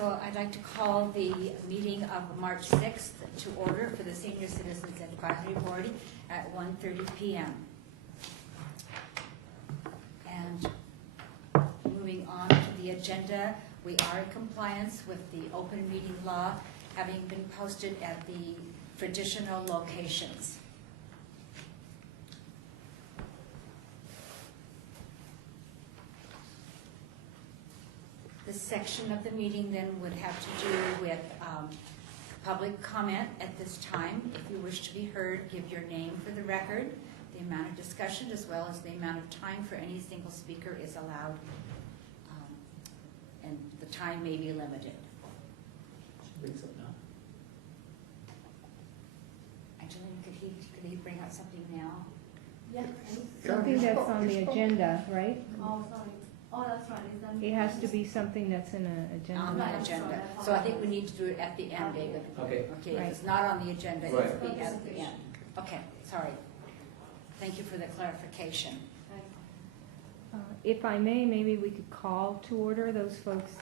So I'd like to call the meeting of March 6th to order for the Senior Citizens Advisory Board at 1:30 p.m. And moving on to the agenda, we are in compliance with the open meeting law, having been posted at the traditional locations. This section of the meeting then would have to do with public comment at this time. If you wish to be heard, give your name for the record. The amount of discussion as well as the amount of time for any single speaker is allowed, and the time may be limited. Brings up now. Angelina, could he bring up something now? Yeah. Something that's on the agenda, right? Oh, sorry. Oh, that's right. Is that It has to be something that's in an On agenda. the agenda. So I think we need to do it at the end, David. Okay. Okay, if Right. it's not on the agenda, it Right. will be at the end. Okay, sorry. Thank you for the clarification. If I may, maybe we could call to order those folks'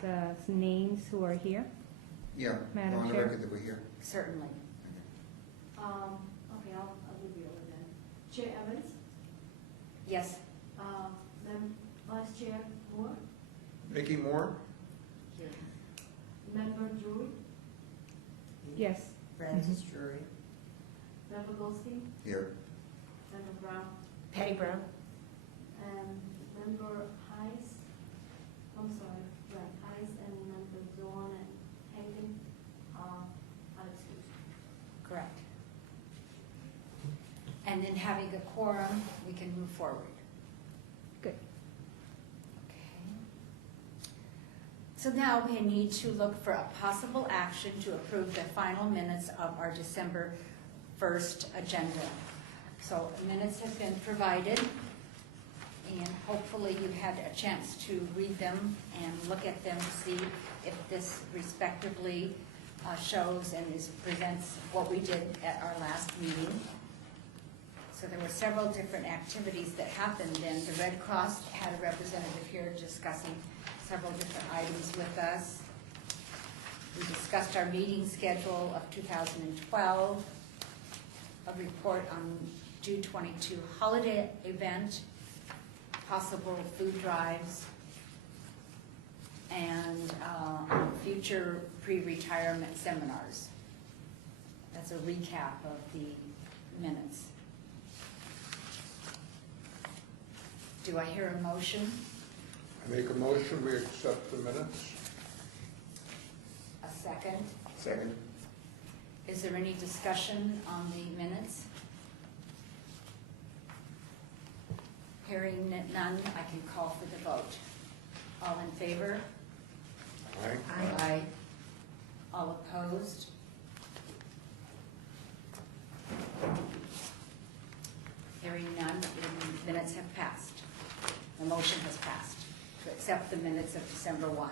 names who are here. Yeah, Madam on the Chair. record that we're here. Certainly. Okay, I'll give you over then. Chair Evans, Yes? then Vice Chair Moore, Mickey Moore? Here. Member Drury, Yes. Francis Drury. Member Goldstein, Here. Member Brown, Patty Brown. and Member Heiss. I'm sorry, right, Heiss and Member Zorn and Hagen are excused. Correct. And then having a quorum, we can move forward. Good. Okay. So now we need to look for a possible action to approve the final minutes of our December 1st agenda. So minutes have been provided, and hopefully you had a chance to read them and look at them to see if this respectively shows and presents what we did at our last meeting. So there were several different activities that happened then. The Red Cross had a representative here discussing several different items with us. We discussed our meeting schedule of 2012, a report on June 22 holiday event, possible food drives, and future pre-retirement seminars. That's a recap of the minutes. Do I hear a motion? I make a motion, we accept the minutes. A second? Second. Is there any discussion on the minutes? Hearing none, I can call for the vote. All in favor? Aye. Aye. All opposed? Hearing none, the minutes have passed. The motion has passed to accept the minutes of December 1.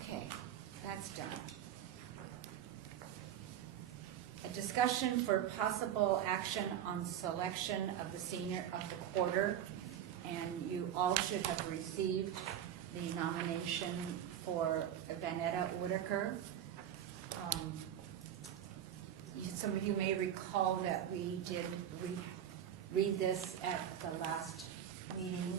Okay, that's done. A discussion for possible action on selection of the senior of the quarter, and you all should have received the nomination for Vanetta Whitaker. Some of you may recall that we did read this at the last meeting.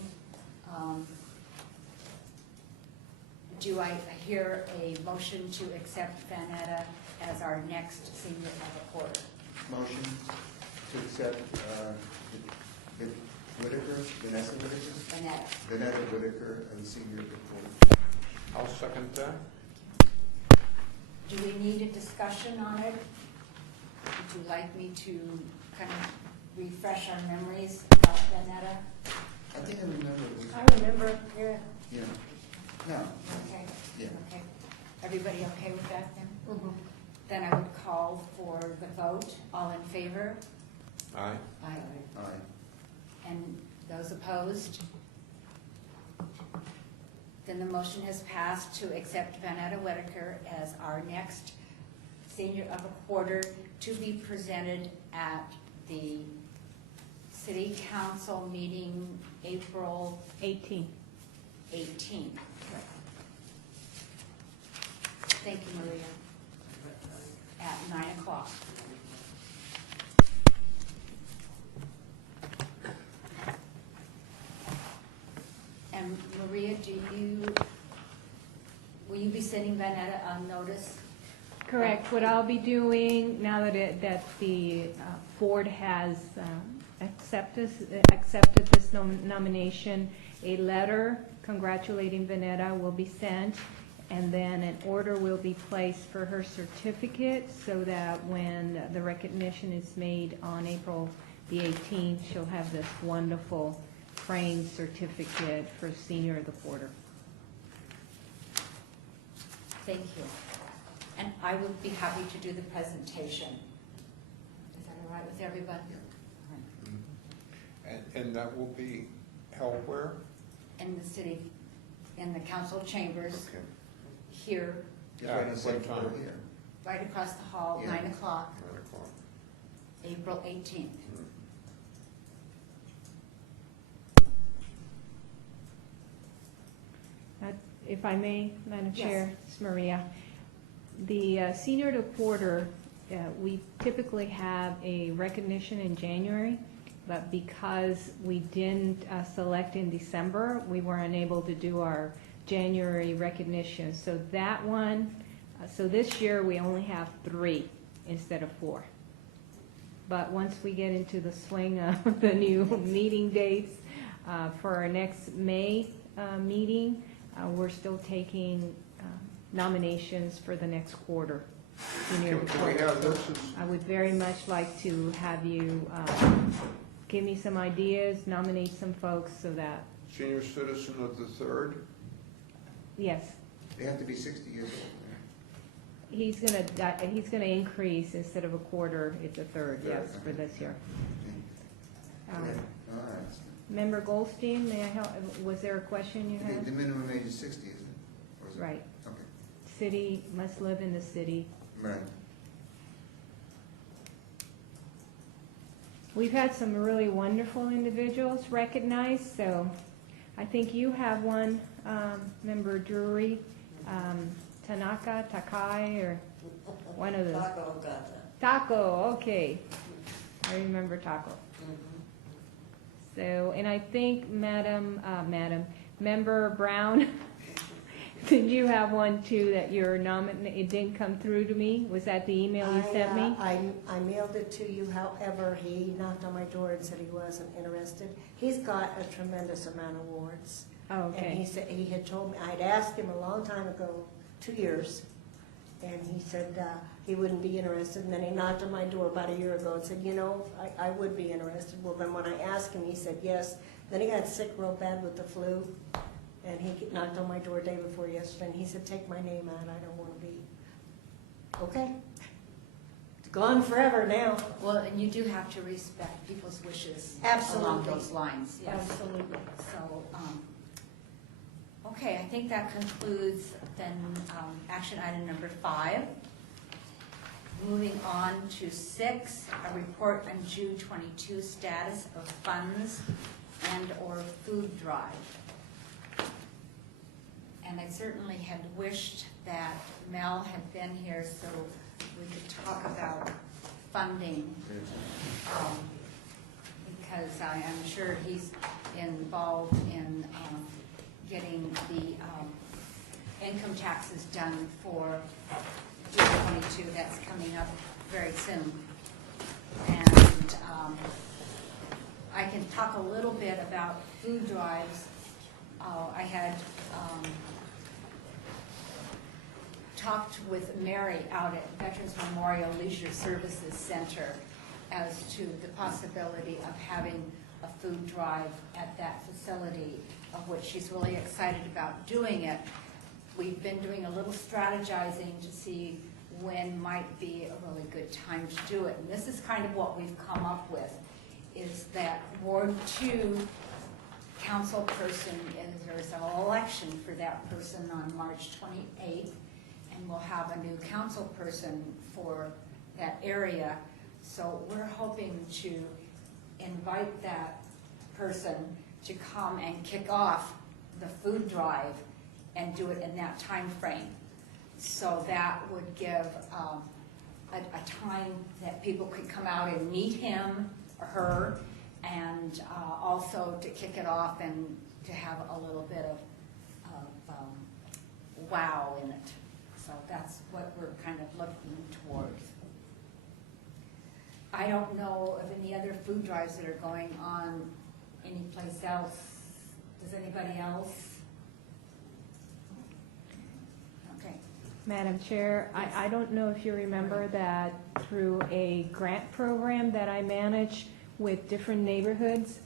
Do I hear a motion to accept Vanetta as our next senior of the quarter? Motion to accept Vanessa Whitaker? Vanetta. Vanessa Whitaker as senior report. I'll second that. Do we need a discussion on it? Would you like me to kind of refresh our memories about Vanetta? I think I remember. I remember. Yeah. No. Okay. Yeah. Okay. Everybody okay with that then? Then I would call for the vote. All in favor? Aye. Aye. Aye. And those opposed? Then the motion has passed to accept Vanetta Whitaker as our next senior of a quarter to be presented at the City Council meeting April 18. 18th. Thank you, Maria. At 9 o'clock. And Maria, will you be sending Vanetta a notice? Correct. What I'll be doing, now that the board has accepted this nomination, a letter congratulating Vanetta will be sent, and then an order will be placed for her certificate, so that when the recognition is made on April the 18th, she'll have this wonderful framed certificate for Senior of the Quarter. Thank you. And I would be happy to do the presentation. Is that all right with everybody? All right. And that will be held where? In the city, in the council chambers, Okay. here, Yeah, Right on at the same what floor time? here. right across the hall, Yeah. 9 o'clock, 9 o'clock. April 18th. If I may, Madam Yes. Chair, it's Maria. The Senior to Quarter, we typically have a recognition in January, but because we didn't select in December, we were unable to do our January recognition. So that one, so this year we only have 3 instead of 4. But once we get into the swing of the new meeting dates for our next May meeting, we're still taking nominations for the next quarter. Senior Can we have this as, I would very much like to have you give me some ideas, nominate some folks so that, senior citizen of the third? yes, They have to be 60 years old. he's gonna increase instead of a quarter, it's a third, yes, for this year. Right? Um, Okay. All right. Member Goldstein, may I help, was there a question you The had? minimum age is 60, isn't it? Or is it- Right, Okay, city, must live in the city. right. We've had some really wonderful individuals recognized, so I think you have one, Member Drury, Tanaka, Takai, or one of those. Taco, okay. I remember Taco. So, and I think Member Brown, did you have one too that you're it didn't come through to me? Was that the email you sent me? I mailed it to you, however, he knocked on my door and said he wasn't interested. He's got a tremendous amount of awards. Oh, And he okay. said, he had told me, I'd asked him a long time ago, 2 years, and he said he wouldn't be interested. And then he knocked on my door about a year ago and said, you know, I would be interested. Well, then when I asked him, he said yes. Then he got sick real bad with the flu, and he knocked on my door day before yesterday, and he said, take my name out, I don't want to be. Okay. It's gone forever now. Well, and you do have to respect people's wishes along Absolutely. those lines, yes. Absolutely. So, okay, I think that concludes then action item number 5. Moving on to 6, a report on June 22 status of funds and/or food drive. And I certainly had wished that Mel had been here so we could talk about funding, because I am sure he's involved in getting the income taxes done for June 22. That's coming up very soon. And I can talk a little bit about food drives. I had talked with Mary out at Veterans Memorial Leisure Services Center as to the possibility of having a food drive at that facility, of which she's really excited about doing it. We've been doing a little strategizing to see when might be a really good time to do it. And this is kind of what we've come up with, is that Ward 2 council person, there's an election for that person on March 28th, and we'll have a new council person for that area. So we're hoping to invite that person to come and kick off the food drive and do it in that time frame. So that would give a time that people could come out and meet him or her, and also to kick it off and to have a little bit of wow in it. So that's what we're kind of looking towards. I don't know of any other food drives that are going on anyplace else. Does anybody else? Okay. Madam Chair, I don't know if you remember that through a grant program that I manage with different neighborhoods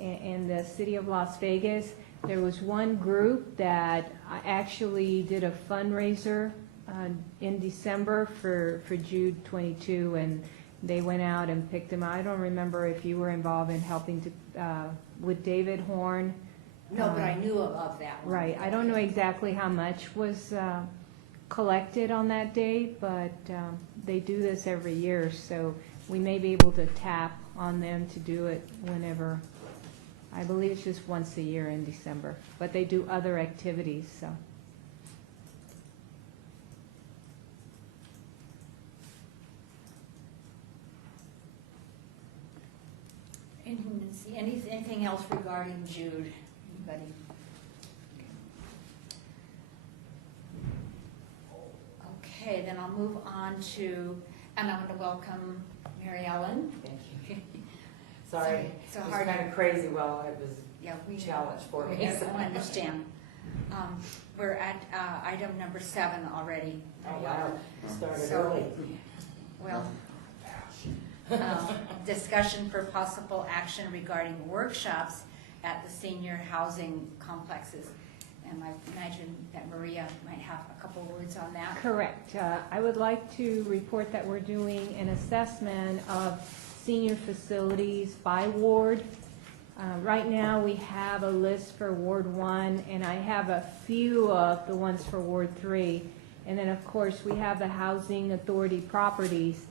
in the city of Las Vegas, there was one group that actually did a fundraiser in December for Jude 22, and they went out and picked them. I don't remember if you were involved in helping to with David Horn. No, but I knew of that one. Right. I don't know exactly how much was collected on that day, but they do this every year, so we may be able to tap on them to do it whenever. I believe it's just once a year in December, but they do other activities, so. Anything else regarding Jude? Anybody? Okay, then I'll move on to, and I'm going to welcome Mary Ellen. Thank you. Sorry, So it was hard. kind of crazy while I was Yeah, we challenged for me. I don't understand. We're at item number 7 already. Oh, wow, you started So- early. Well, discussion for possible action regarding workshops at the senior housing complexes. And I imagine that Maria might have a couple words on that. Correct. I would like to report that we're doing an assessment of senior facilities by ward. Right now, we have a list for Ward 1, and I have a few of the ones for Ward 3. And then, of course, we have the Housing Authority properties.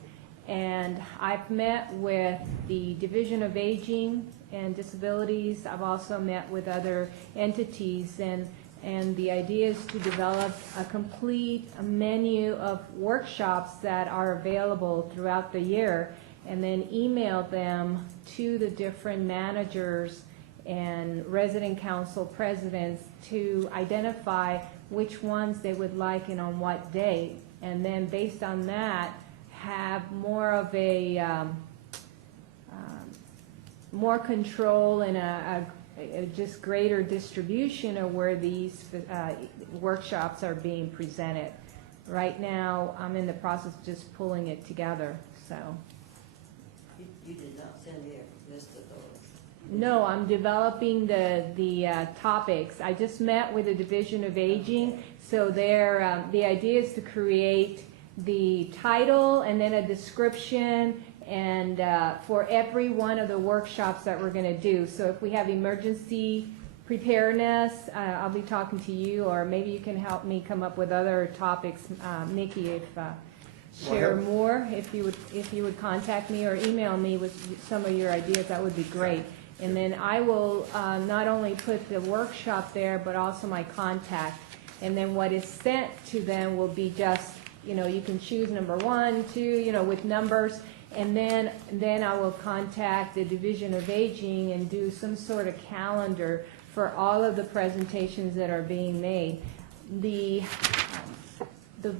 And I've met with the Division of Aging and Disabilities. I've also met with other entities, and the idea is to develop a complete menu of workshops that are available throughout the year, and then email them to the different managers and resident council presidents to identify which ones they would like and on what day. And then based on that, have more of a more control and a just greater distribution of where these workshops are being presented. Right now, I'm in the process of just pulling it together, so. You did not send me a list of those. No, I'm developing the topics. I just met with the Division of Aging, so the idea is to create the title and then a description and for every one of the workshops that we're going to do. So if we have emergency preparedness, I'll be talking to you, or maybe you can help me come up with other topics, Nikki, if share more. If you would contact me or email me with some of your ideas, that would be great. And then I will not only put the workshop there, but also my contact. And then what is sent to them will be just, you can choose number 1, 2, with numbers. And then I will contact the Division of Aging and do some sort of calendar for all of the presentations that are being made. The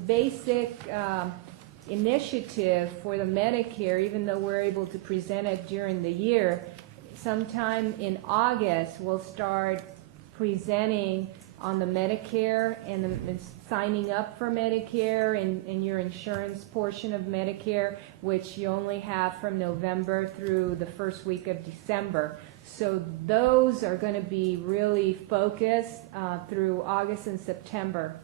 basic initiative for the Medicare, even though we're able to present it during the year, sometime in August we'll start presenting on the Medicare and signing up for Medicare and your insurance portion of Medicare, which you only have from November through the first week of December. So those are going to be really focused through August and September.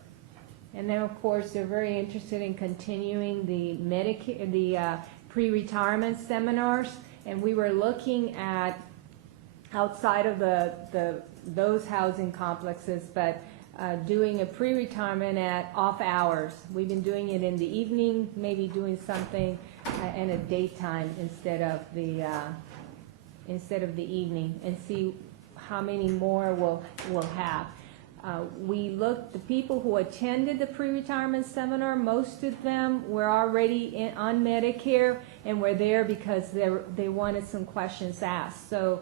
And then, of course, they're very interested in continuing the Medicare, the pre-retirement seminars. And we were looking at outside of those housing complexes, but doing a pre-retirement at off hours. We've been doing it in the evening, maybe doing something in a daytime instead of the evening, and see how many more we'll have. The people who attended the pre-retirement seminar, most of them were already on Medicare and were there because they wanted some questions asked. So,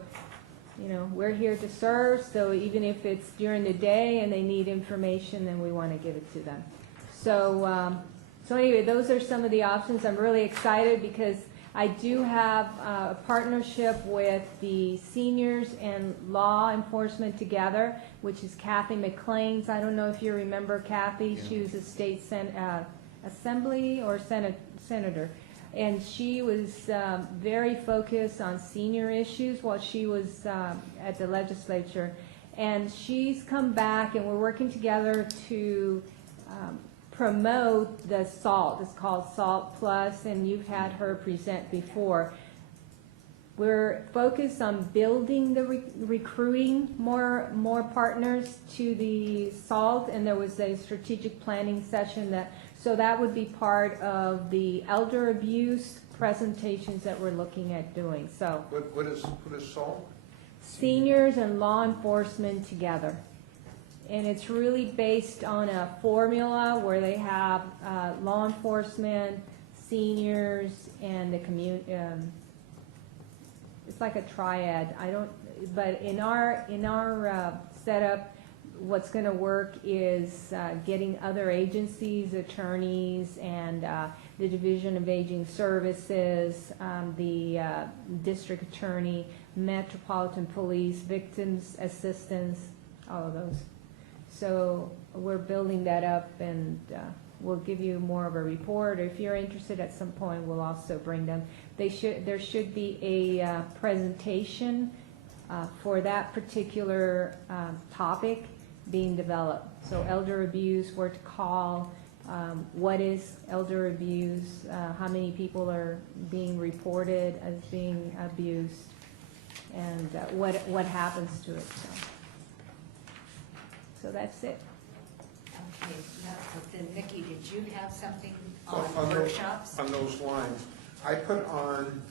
we're here to serve, so even if it's during the day and they need information, then we want to give it to them. So anyway, those are some of the options. I'm really excited because I do have a partnership with the seniors and law enforcement together, which is Kathy McClain's. I don't know if you remember Kathy. She was a state assembly or senator. And she was very focused on senior issues while she was at the legislature. And she's come back, and we're working together to promote the SALT. It's called SALT Plus, and you've had her present before. We're focused on building the recruiting more partners to the SALT, and there was a strategic planning session so that would be part of the elder abuse presentations that we're looking at doing. So What is SALT? seniors and law enforcement together. And it's really based on a formula where they have law enforcement, seniors, and the community. It's like a triad. But in our setup, what's going to work is getting other agencies, attorneys, and the Division of Aging Services, the district attorney, Metropolitan Police, victims assistance, all of those. So we're building that up, and we'll give you more of a report. If you're interested at some point, we'll also bring them. There should be a presentation for that particular topic being developed. So elder abuse, where to call, what is elder abuse, how many people are being reported as being abused, and what happens to it. So that's it. Okay, then Vicki, did you have something Well, on workshops? On those lines, I put on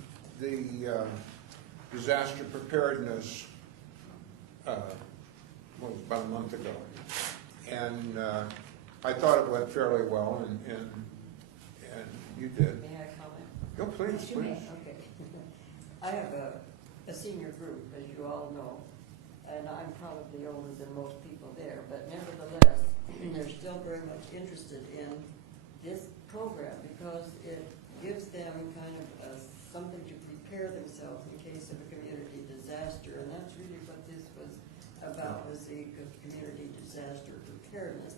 the disaster preparedness, about a month ago. And I thought it went fairly well, and you did. May I comment? Go, please, You may. please. Okay. I have a senior group, as you all know, and I'm probably older than most people there, but nevertheless, they're still very much interested in this program because it gives them kind of something to prepare themselves in case of a community disaster, and that's really what this was about, was the community disaster preparedness.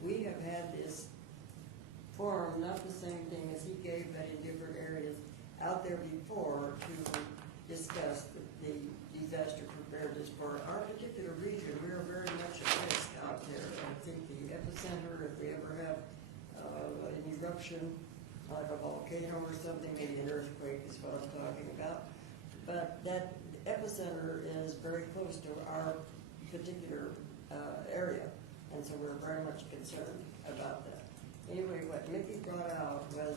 We have had this forum, not the same thing as he gave, but in different areas, out there before to discuss the disaster preparedness for our particular region. We are very much at risk out there. I think the epicenter, if we ever have an eruption, like a volcano or something, maybe an earthquake is what I'm talking about. But that epicenter is very close to our particular area, and so we're very much concerned about that. Anyway, what Mickey brought out was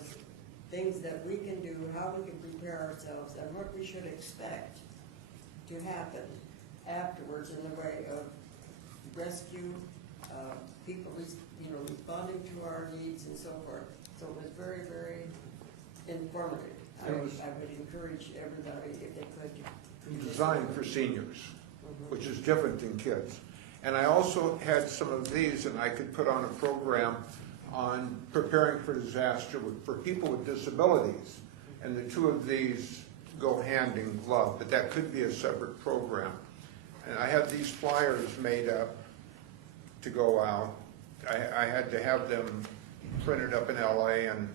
things that we can do, how we can prepare ourselves, and what we should expect to happen afterwards in the way of rescue, people responding to our needs and so forth. So it was very, very informative. I would encourage everybody, if they could. Designed for seniors, which is different than kids. And I also had some of these, and I could put on a program on preparing for disaster for people with disabilities. And the two of these go hand in glove, but that could be a separate program. And I had these flyers made up to go out. I had to have them printed up in LA and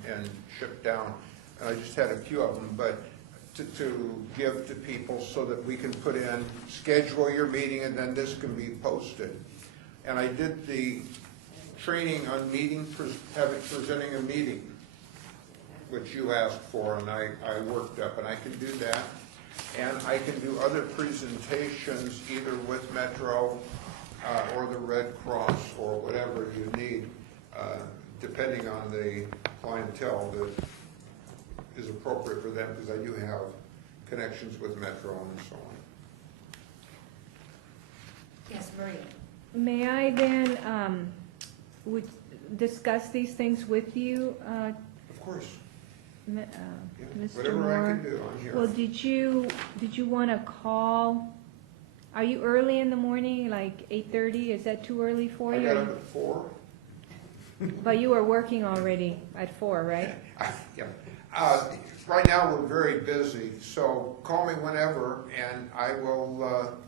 shipped down. And I just had a few of them, but to give to people so that we can put in, schedule your meeting, and then this can be posted. And I did the training on presenting a meeting, which you asked for, and I worked up, and I can do that. And I can do other presentations either with Metro or the Red Cross or whatever you need, depending on the clientele that is appropriate for them, because I do have connections with Metro and so on. Yes, Maria. May I then, would discuss these things with you, Of course, M- yeah, Mr. whatever I Moore? can do, I'm here. Well, did you want to call, are you early in the morning, like 8:30? Is that too early for I you? got up at 4. But you were working already at 4, right? Yeah. Right now, we're very busy, so call me whenever, and I will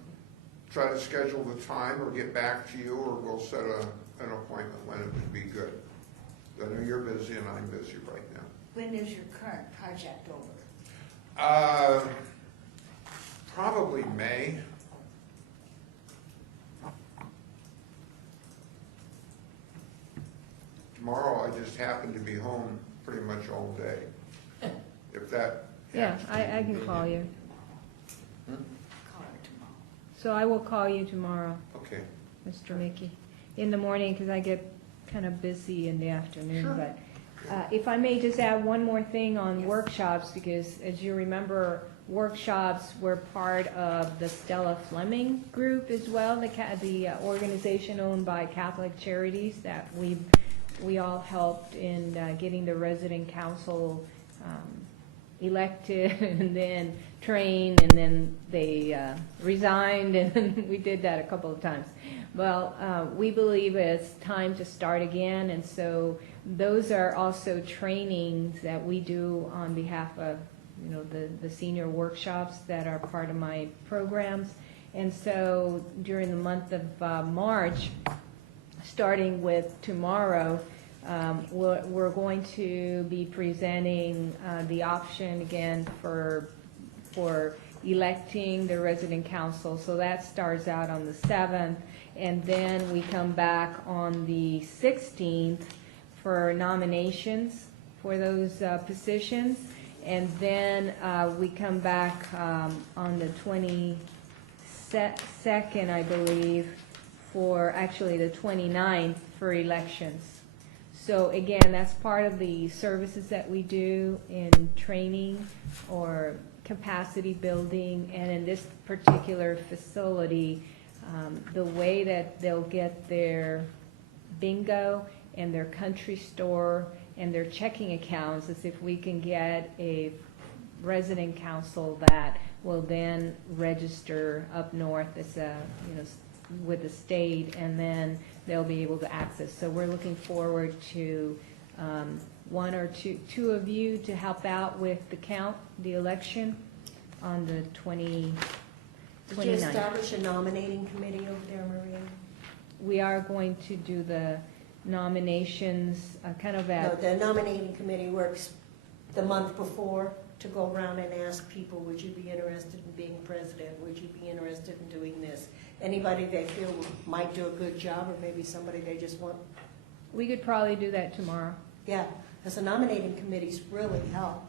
try to schedule the time or get back to you, or we'll set an appointment when it would be good. I know you're busy and I'm busy right now. When is your current project over? Probably May. Tomorrow, I just happen to be home pretty much all day. If that. Yeah, I can call you. Hmm? Call her tomorrow. So I will call you tomorrow, Okay. Mr. Mickey, in the morning, because I get kind of busy in the afternoon. Sure. But if I may just add one more thing on workshops, because as you remember, workshops were part of the Stella Fleming group as well, the organization owned by Catholic Charities that we all helped in getting the resident council elected and then trained, and then they resigned, and we did that a couple of times. Well, we believe it's time to start again, and so those are also trainings that we do on behalf of, you know, the senior workshops that are part of my programs. And so during the month of March, starting with tomorrow, we're going to be presenting the option again for electing the resident council. So that starts out on the 7th, and then we come back on the 16th for nominations for those positions, and then we come back on the 22nd, I believe, for actually the 29th for elections. So again, that's part of the services that we do in training or capacity building, and in this particular facility, the way that they'll get their bingo and their country store and their checking accounts is if we can get a resident council that will then register up north as a, you know, with the state, and then they'll be able to access. So we're looking forward to one or two of you to help out with the count, the election on the 29th. Did you establish a nominating committee over there, Maria? We are going to do the nominations kind of No, at, the nominating committee works the month before to go around and ask people, would you be interested in being president? Would you be interested in doing this? Anybody they feel might do a good job, or maybe somebody they just want. we could probably do that tomorrow. Yeah, because the nominating committees really help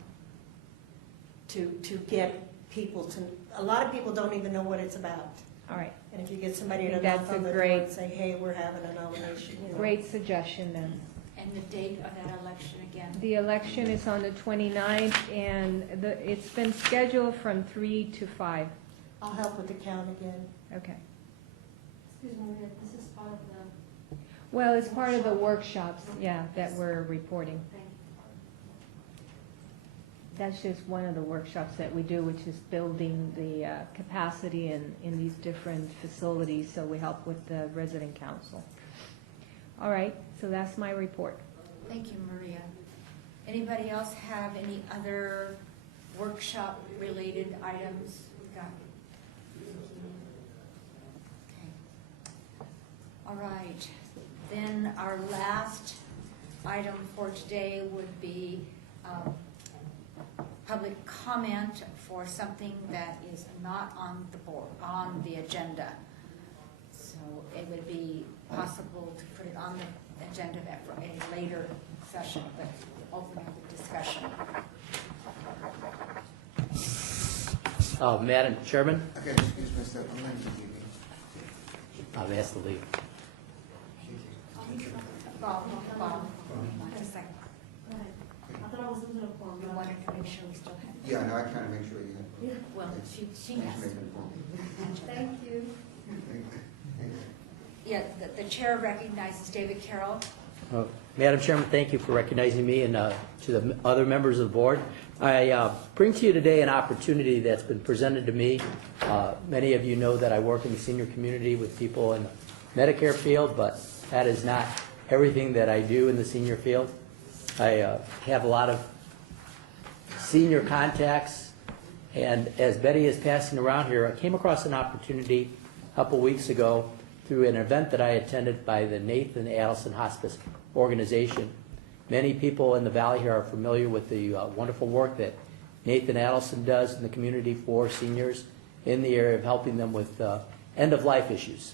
to get people to, a lot of people don't even know what it's about. All right, And if you get somebody I to think knock that's on a the door great- and say, hey, we're having a nomination, you know. great suggestion then. And the date of that election again? The election is on the 29th, and it's been scheduled from 3 to 5. I'll help with the count again. Okay. Excuse me, Maria, this is part of the, Well, it's part of the workshops, yeah, that we're reporting. thank you. That's just one of the workshops that we do, which is building the capacity in these different facilities, so we help with the resident council. All right, so that's my report. Thank you, Maria. Anybody else have any other workshop-related items? We got. Okay. All right, then our last item for today would be public comment for something that is not on the board, on the agenda. So it would be possible to put it on the agenda for a later session, but open up the discussion. Madam Chairman, Okay, excuse me, sir, I'm going to give you. I've asked to leave. Bob, just a second. Go ahead. I thought I was losing a form. We wanted to make sure we still have. Yeah, no, I'm trying to make sure you have. Well, she Thanks has. for making it for me. Thank you. Yeah, the chair recognizes David Carroll. Madam Chairman, thank you for recognizing me, and to the other members of the board. I bring to you today an opportunity that's been presented to me. Many of you know that I work in the senior community with people in the Medicare field, but that is not everything that I do in the senior field. I have a lot of senior contacts, and as Betty is passing around here, I came across an opportunity a couple weeks ago through an event that I attended by the Nathan Adelson Hospice Organization. Many people in the Valley here are familiar with the wonderful work that Nathan Adelson does in the community for seniors in the area of helping them with end-of-life issues.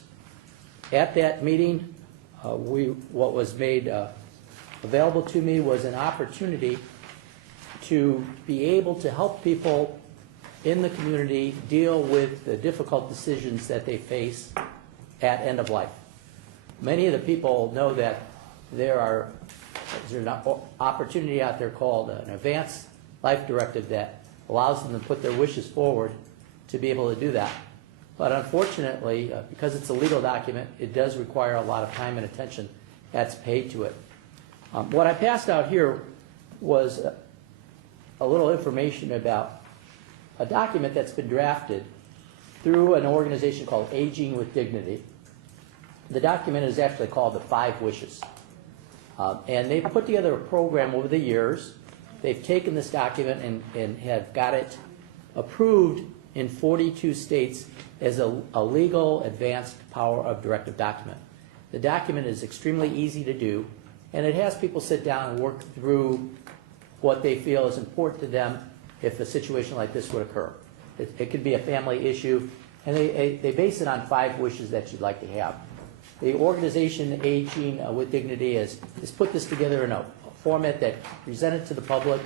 At that meeting, what was made available to me was an opportunity to be able to help people in the community deal with the difficult decisions that they face at end of life. Many of the people know that there's an opportunity out there called an advanced life directive that allows them to put their wishes forward to be able to do that. But unfortunately, because it's a legal document, it does require a lot of time and attention that's paid to it. What I passed out here was a little information about a document that's been drafted through an organization called Aging with Dignity. The document is actually called the 5 Wishes. And they've put together a program over the years. They've taken this document and have got it approved in 42 states as a legal advanced power of directive document. The document is extremely easy to do, and it has people sit down and work through what they feel is important to them if a situation like this would occur. It could be a family issue, and they base it on 5 wishes that you'd like to have. The organization Aging with Dignity has put this together in a format that presented to the public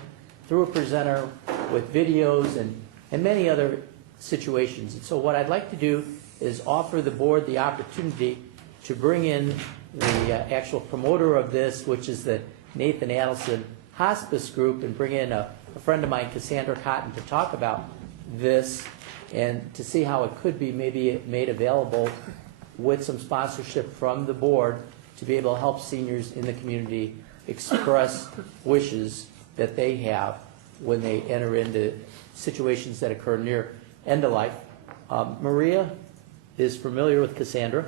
through a presenter with videos and many other situations. And so what I'd like to do is offer the board the opportunity to bring in the actual promoter of this, which is the Nathan Adelson Hospice Group, and bring in a friend of mine, Cassandra Cotton, to talk about this and to see how it could be maybe made available with some sponsorship from the board to be able to help seniors in the community express wishes that they have when they enter into situations that occur near end of life. Maria is familiar with Cassandra,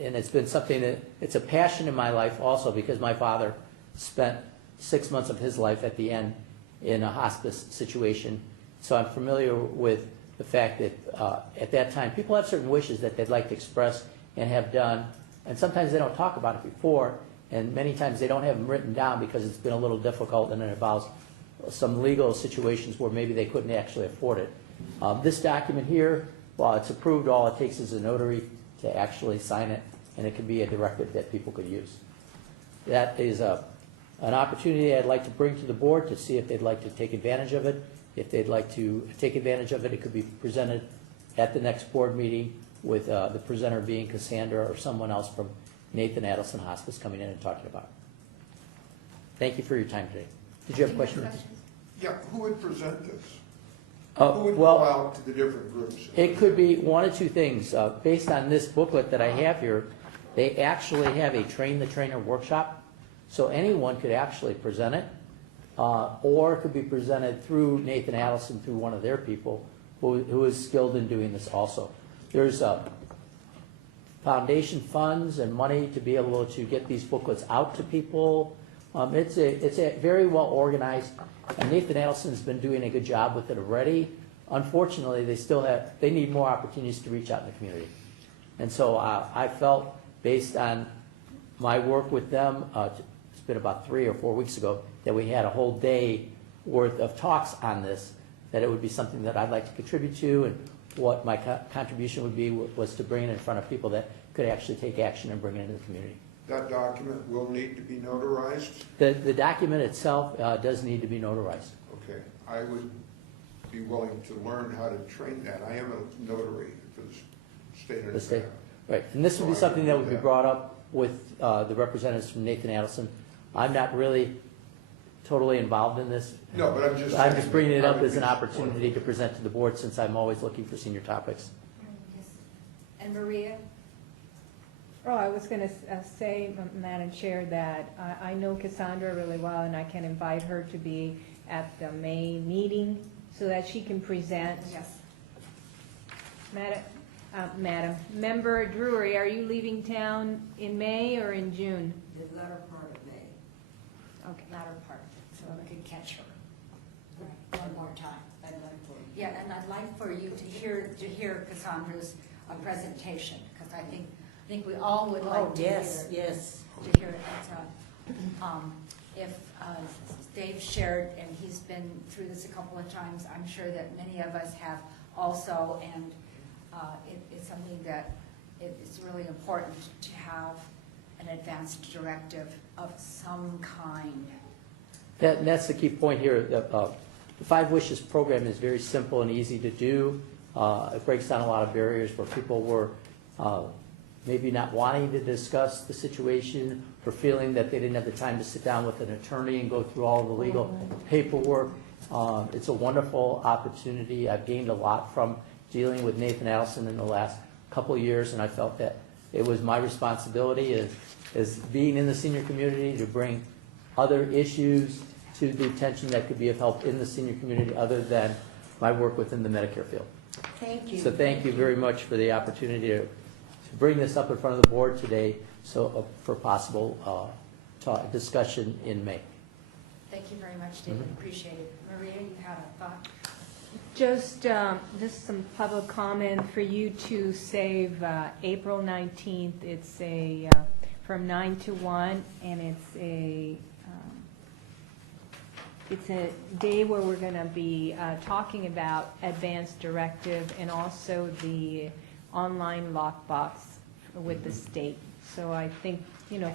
and it's been something that it's a passion in my life also, because my father spent 6 months of his life at the end in a hospice situation. So I'm familiar with the fact that at that time people have certain wishes that they'd like to express and have done, and sometimes they don't talk about it before, and many times they don't have them written down because it's been a little difficult and it involves some legal situations where maybe they couldn't actually afford it. This document here, while it's approved, all it takes is a notary to actually sign it, and it can be a directive that people could use. That is an opportunity I'd like to bring to the board to see if they'd like to take advantage of it. If they'd like to take advantage of it, it could be presented at the next board meeting with the presenter being Cassandra or someone else from Nathan Adelson Hospice coming in and talking about it. Thank you for your time today. Did you have a question? Yeah, who would present this? Who Who would go out to the different groups? It could be one of two things. Based on this booklet that I have here, they actually have a Train the Trainer workshop, so anyone could actually present it, or it could be presented through Nathan Adelson, through one of their people who is skilled in doing this also. There's foundation funds and money to be able to get these booklets out to people. It's a very well organized, and Nathan Adelson's been doing a good job with it already. Unfortunately, they need more opportunities to reach out in the community. And so I felt, based on my work with them, it's been about 3 or 4 weeks ago, that we had a whole day worth of talks on this, that it would be something that I'd like to contribute to, and what my contribution would be was to bring it in front of people that could actually take action and bring it into the community. That document will need to be notarized? The document itself does need to be notarized. Okay, I would be willing to learn how to train that. I am a notary for the state of The state, Nevada. right. And this would be something that would be brought up with the representatives from Nathan Adelson. I'm not really totally involved in this. No, but I'm just. I'm just bringing it up I would as an be opportunity to present to the board, since I'm always looking for senior topics. And And Maria? Oh, I was going to say, Madam Chair, that I know Cassandra really well, and I can invite her to be at the May meeting so that she can present. Yes. Madam, Member Drury, are you leaving town in May or in June? The latter part of May. Okay. Latter part, so we could catch her one more time. I'd like to. Yeah, and I'd like for you to hear Cassandra's presentation, because I think we all would like to hear Yes, yes. to hear it. If Dave shared, and he's been through this a couple of times, I'm sure that many of us have also, and it's something that it's really important to have an advanced directive of some kind. That's the key point here. The Five Wishes program is very simple and easy to do. It breaks down a lot of barriers where people were maybe not wanting to discuss the situation or feeling that they didn't have the time to sit down with an attorney and go through all the legal paperwork. It's a wonderful opportunity. I've gained a lot from dealing with Nathan Allison in the last couple of years, and I felt that it was my responsibility as being in the senior community to bring other issues to the attention that could be of help in the senior community other than my work within the Medicare field. Thank you. So thank you very much for the opportunity to bring this up in front of the board today for possible discussion in May. Thank you very much, David. Appreciate it. Maria, you had a thought? Just some public comment for you to save April 19th. It's from 9 to 1, and it's a day where we're going to be talking about advanced directive and also the online lockbox with the state. So I think,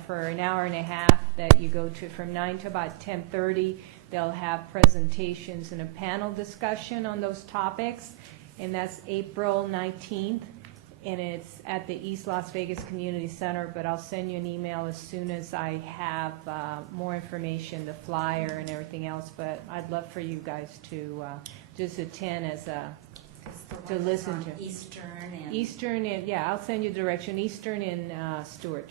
for an hour and a half that you go to from 9 to about 10:30, they'll have presentations and a panel discussion on those topics. And that's April 19th, and it's at the East Las Vegas Community Center, but I'll send you an email as soon as I have more information, the flyer and everything else. But I'd love for you guys to just attend as a to listen to. Eastern and... Eastern and, yeah, I'll send you direction, Eastern and Stewart.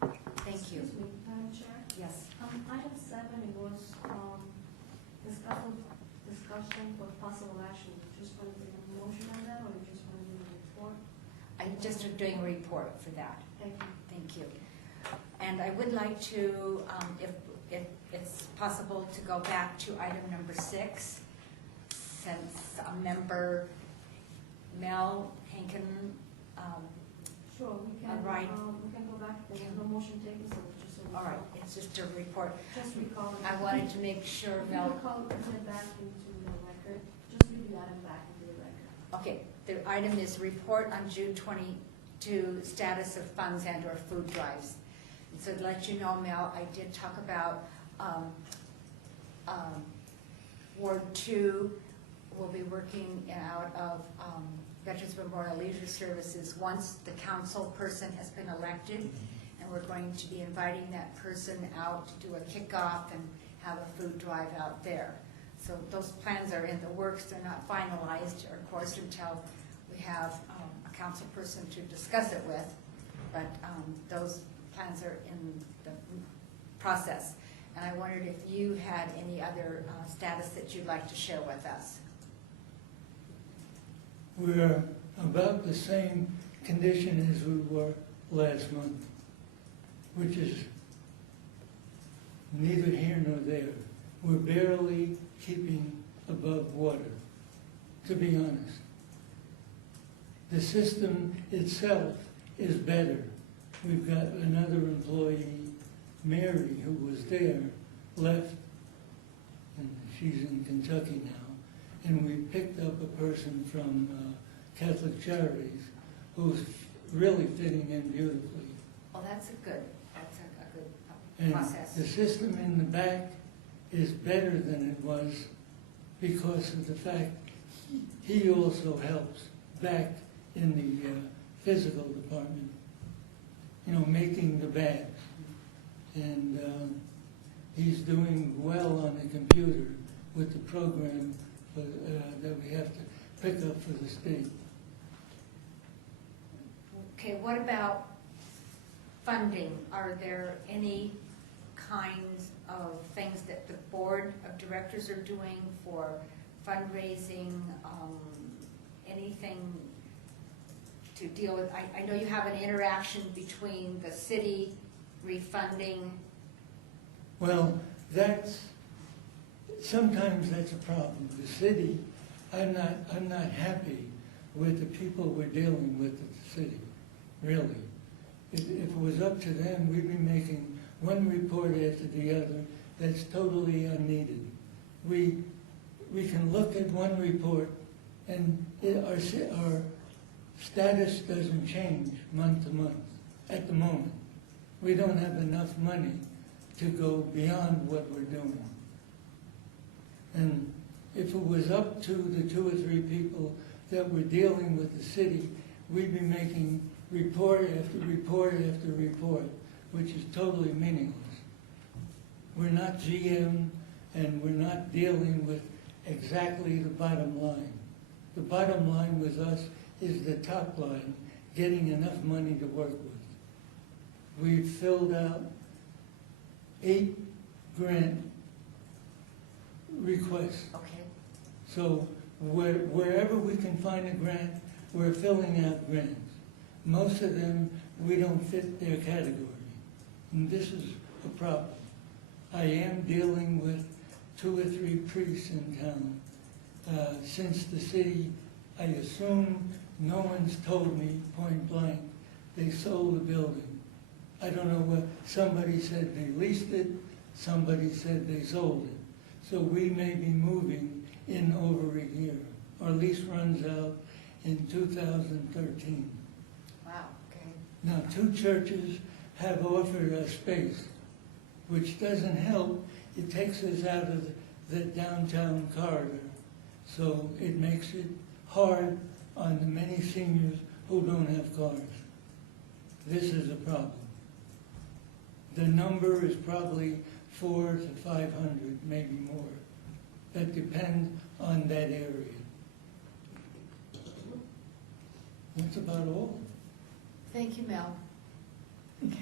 Thank you. Excuse me, Madam Chair. Yes. Item 7, it was discussion for possible action. Just want to do a motion on that, or you just want to do a report? I'm just doing a report for that. Thank you. Thank you. And I would like to, if it's possible, to go back to item number 6, since a member, Mel Hankin, Sure, we can, All right. we can go back, there's no motion taken, so it's just a recall. all right, it's just a report. Just recall. I wanted to make sure, You Mel, can call it back into the record, just read the item back into the record. okay, the item is report on June 22 status of funds and or food drives. And so to let you know, Mel, I did talk about Ward 2 will be working out of Veterans Memorial Leisure Services once the council person has been elected, and we're going to be inviting that person out to do a kickoff and have a food drive out there. So those plans are in the works. They're not finalized, of course, until we have a council person to discuss it with, but those plans are in the process. And I wondered if you had any other status that you'd like to share with us. We're about the same condition as we were last month, which is neither here nor there. We're barely keeping above water, to be honest. The system itself is better. We've got another employee, Mary, who was there, left, and she's in Kentucky now. And we picked up a person from Catholic Charities who's really fitting in beautifully. Oh, that's a good And process. the system in the back is better than it was because of the fact he also helps back in the physical department, making the bags. And he's doing well on the computer with the program that we have to pick up for the state. Okay, what about funding? Are there any kinds of things that the board of directors are doing for fundraising, anything to deal with? I know you have an interaction between the city refunding. Well, sometimes that's a problem. The city, I'm not happy with the people we're dealing with at the city, really. If it was up to them, we'd be making one report after the other that's totally unneeded. We can look at one report and our status doesn't change month to month at the moment. We don't have enough money to go beyond what we're doing. And if it was up to the 2 or 3 people that were dealing with the city, we'd be making report after report after report, which is totally meaningless. We're not GM and we're not dealing with exactly the bottom line. The bottom line with us is the top line, getting enough money to work with. We've filled out 8 grant requests. Okay. So wherever we can find a grant, we're filling out grants. Most of them, we don't fit their category. And this is a problem. I am dealing with 2 or 3 priests in town. Since the city, I assume no one's told me point blank, they sold the building. I don't know what, somebody said they leased it, somebody said they sold it. So we may be moving in over a year. Our lease runs out in 2013. Wow, okay. Now, 2 churches have offered us space, which doesn't help. It takes us out of the downtown corridor. So it makes it hard on the many seniors who don't have cars. This is a problem. The number is probably 400 to 500, maybe more. That depends on that area. That's about all. Thank you, Mel. Okay.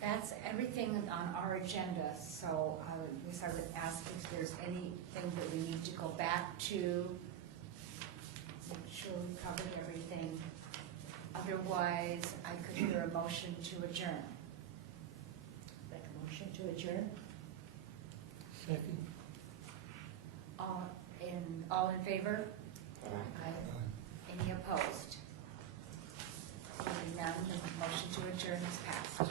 That's everything on our agenda, so I guess I would ask if there's anything that we need to go back to. Make sure we covered everything. Otherwise, I could hear a motion to adjourn. Make a motion to adjourn? Second. All in favor? Aye. Any opposed? Hearing none, the motion to adjourn is passed.